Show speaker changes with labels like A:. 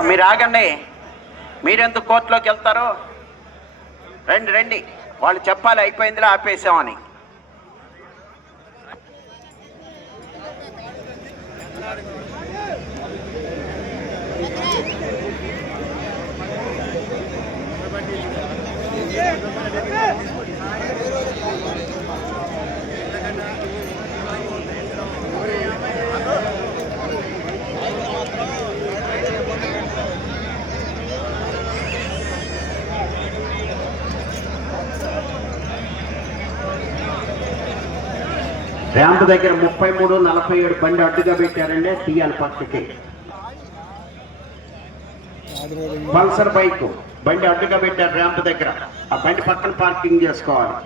A: మీరు ఆగండి. మీరెందుకు కోర్టులోకి వెళ్తారు? రండి రండి. వాళ్ళు చెప్పాలి అయిపోయిందిలా ఆపేసామని. ర్యాంప్ దగ్గర ముప్పై మూడు నలభై ఏడు బండి అడ్డుగా పెట్టారండి. తీయాలి పక్కకి పల్సర్ బైక్. బండి అడ్డుగా పెట్టారు ర్యాంప్ దగ్గర. ఆ బండి పక్కన పార్కింగ్ చేసుకోవాలి.